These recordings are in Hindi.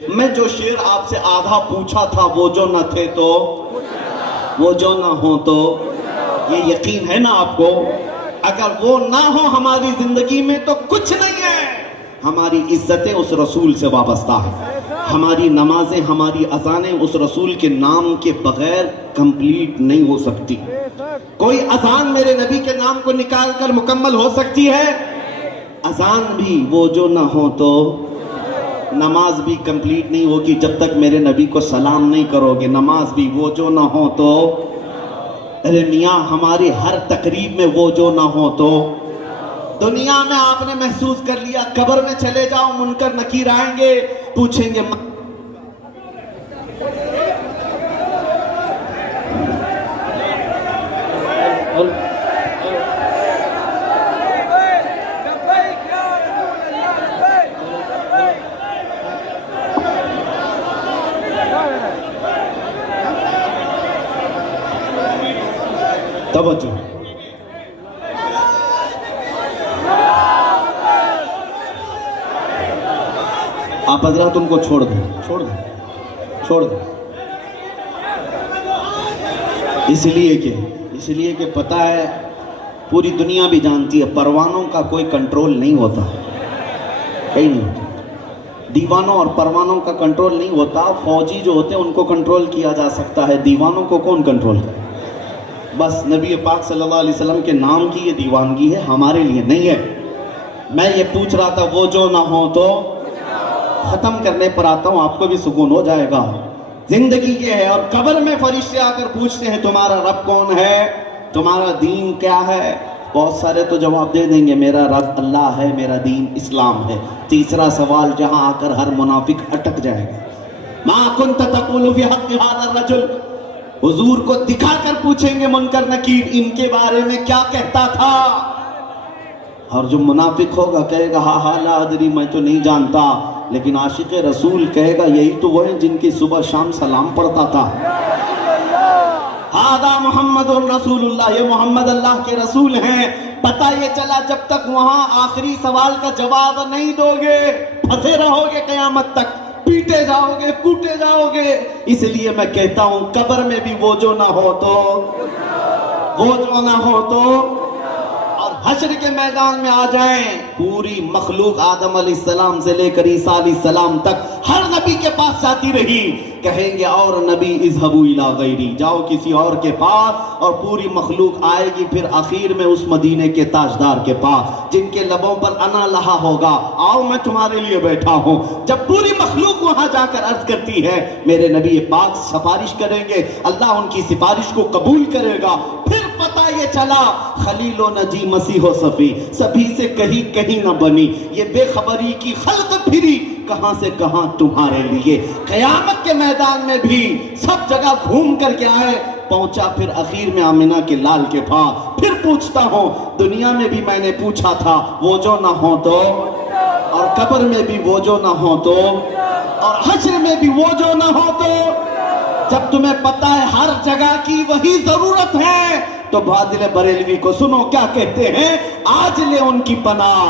मैं जो शेर आपसे आधा पूछा था, वो जो न थे तो, वो जो न हो तो, ये यकीन है ना आपको? अगर वो ना हो हमारी जिंदगी में तो कुछ नहीं है। हमारी इज्जतें उस रसूल से वाबस्ता है, हमारी नमाजें, हमारी अजानें उस रसूल के नाम के बगैर कंप्लीट नहीं हो सकती। कोई अजान मेरे नबी के नाम को निकाल कर मुकम्मल हो सकती है? अजान भी वो जो ना हो तो नमाज भी कंप्लीट नहीं होगी जब तक मेरे नबी को सलाम नहीं करोगे। नमाज भी वो जो ना हो तो, अरे मियाँ हमारी हर तकरीब में वो जो ना हो तो। दुनिया में आपने महसूस कर लिया, कब्र में चले जाओ, मुनकर नकीर आएंगे, पूछेंगे तवज्जो। आप हजरात उनको छोड़ दो, छोड़ दो, छोड़ दो। इसलिए कि पता है, पूरी दुनिया भी जानती है, परवानों का कोई कंट्रोल नहीं होता, कहीं नहीं होता। दीवानों और परवानों का कंट्रोल नहीं होता। फौजी जो होते हैं उनको कंट्रोल किया जा सकता है, दीवानों को कौन कंट्रोल करे? बस नबी पाक सल्लल्लाहु अलैहि वसल्लम के नाम की ये दीवानगी है, हमारे लिए नहीं है। मैं ये पूछ रहा था, वो जो ना हो तो। खत्म करने पर आता हूँ, आपको भी सुकून हो जाएगा। जिंदगी ये है, और कब्र में फरिश्ते आकर पूछते हैं तुम्हारा रब कौन है, तुम्हारा दीन क्या है? बहुत सारे तो जवाब दे देंगे, मेरा रब अल्लाह है, मेरा दीन इस्लाम है। तीसरा सवाल जहां आकर हर मुनाफिक अटक जाएगा, मा कुन्त तक़ूलु फ़ी हक़्क़ि हाज़ा रजुल। हुजूर को दिखाकर पूछेंगे मुनकर नकीर, इनके बारे में क्या कहता था? और जो मुनाफिक होगा कहेगा हा हा ला अदरी, मैं तो नहीं जानता। लेकिन आशिक रसूल कहेगा यही तो वो है जिनकी सुबह शाम सलाम पढ़ता था। हादा मोहम्मद रसूलुल्लाह, ये मोहम्मद अल्लाह के रसूल हैं। पता ये चला, जब तक वहां आखिरी सवाल का जवाब नहीं दोगे फंसे रहोगे क़यामत तक, पीटे जाओगे, कूटे जाओगे। इसलिए मैं कहता हूं, कब्र में भी वो जो ना हो तो, वो जो ना हो तो, और हश्र के मैदान में आ जाएं, पूरी मखलूक आदम अलैहिस्सलाम से लेकर ईसा अलैहिस्सलाम तक हर नबी के पास जाती रही। कहेंगे और नबी इज़हबू इला गैरी, जाओ किसी और के पास, और पूरी मखलूक आएगी फिर आखिर में उस मदीने के ताजदार के पास, जिनके लबों पर अना लहा होगा, आओ मैं तुम्हारे लिए बैठा हूं। जब पूरी मखलूक वहां जाकर अर्ज करती है, मेरे नबी पाक सिफारिश करेंगे, अल्लाह उनकी सिफारिश को कबूल करेगा। फिर पता ये चला, खलीलो नजी मसीहो सफी, सभी से कहीं कहीं न बनी, ये बेखबरी की खल्क फिरी कहां से कहां तुम्हारे लिए। कयामत के मैदान में भी सब जगह घूम कर के आए, पहुंचा फिर आखिर में आमिना के लाल के पास। फिर पूछता हूं, दुनिया में भी मैंने पूछा था, वो जो ना हो तो, और कब्र में भी वो जो ना हो तो, और हश्र में भी वो जो ना हो तो। जब तुम्हें पता है हर जगह की वही जरूरत है, तो बादिल बरेलवी को सुनो क्या कहते हैं, आज ले उनकी पनाह,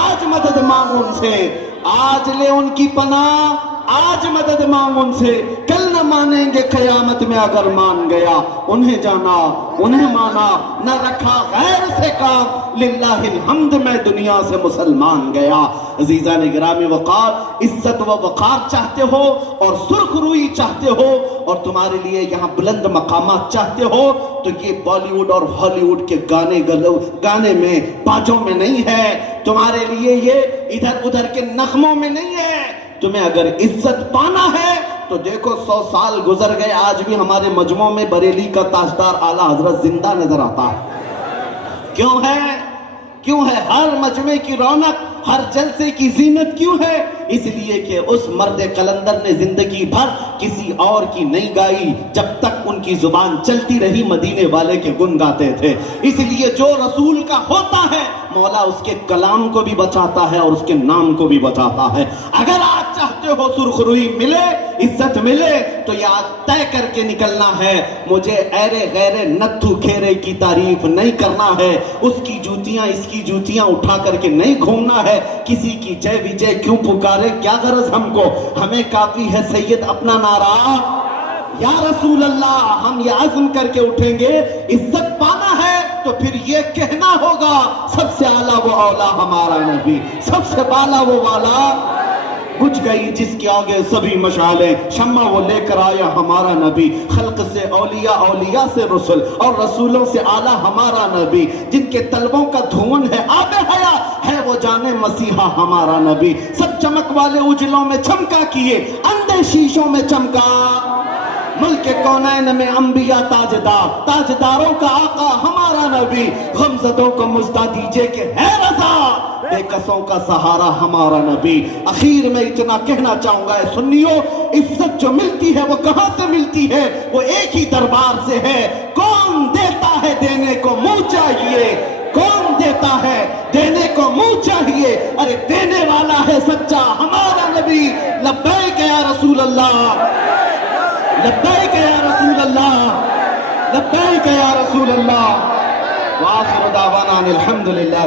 आज मदद मांग उनसे, आज ले उनकी पनाह, आज मदद मांग उनसे। कल न मानेंगे कयामत में अगर मान गया, उन्हें जाना उन्हें माना, न रखा गैर से काम, लिल्लाहिल हम्द मैं दुनिया से मुसलमान गया। अजीजा ने गिरामी वक़ार, इज्जत व वक़ार चाहते हो और सुर्खरुई चाहते हो, और तुम्हारे लिए यहाँ बुलंद मकामात चाहते हो, तो ये बॉलीवुड और हॉलीवुड के गाने में, बाजों में नहीं है। तुम्हारे लिए ये इधर उधर के नगमों में नहीं है। तुम्हें अगर इज्जत पाना है तो देखो, 100 साल गुजर गए, आज भी हमारे मजमों में बरेली का ताजदार आला हजरत जिंदा नजर आता है। क्यों है? क्यों है हर मजमे की रौनक, हर जलसे की जीनत क्यों है? इसलिए कि उस मर्द कलंदर ने जिंदगी भर किसी और की नहीं गाई। जब तक तक उनकी जुबान चलती रही, मदीने वाले के गुन गाते थे। इसलिए जो रसूल का होता है मौला उसके कलाम को भी बचाता है और उसके नाम को भी बचाता है। अगर आज चाहते हो सुरखरुई मिले, इज्जत मिले, तो याद तय करके निकलना है, मुझे ऐरे गैरे नत्थु खेरे की तारीफ नहीं करना है, उसकी जूतियां इसकी जूतियां उठा करके नहीं घूमना है, किसी की जय विजय क्यों पुकारे, क्या गरज हमको, हमें काफी है सैयद अपना नारा या रसूल अल्लाह। हम ये अज़्म करके उठेंगे, इज्जत पाना है तो फिर ये कहना होगा सबसे आला वो औला हमारा नबी, सबसे बाला वो वाला। बुझ गई जिसके आगे सभी मशाले, शम्मा वो लेकर आया हमारा नबी। खल्क से औलिया, औलिया से रसूल और रसूलों से आला हमारा नबी। जिनके तलबों का धुआं है आबे हया, है वो जाने मसीहा हमारा नबी। सब चमक वाले उजलों में चमका किए, अंधे शीशों में चमका। मुल्क कौनैन में अंबिया ताजदार, ताजदारों का आका हमारा नबी। गमज़दों को मुज़्दा दीजिए कि है रज़ा, बेकसों का सहारा हमारा नबी। आखिर में इतना कहना चाहूंगा सुन्नियों, इज्जत जो मिलती है वो कहां से मिलती है? वो एक ही दरबार से है। कौन देता है देने को मुंह चाहिए, कौन देता है देने को मुंह चाहिए। अरे देने वाला है सच्चा हमारा नबी। लब्बैक या रसूल अल्लाह, लब्बैक या रसूल अल्लाह, लब्बैक या रसूल अल्लाह। व आखिर दावाना अनिल हम्दुलिल्लाह।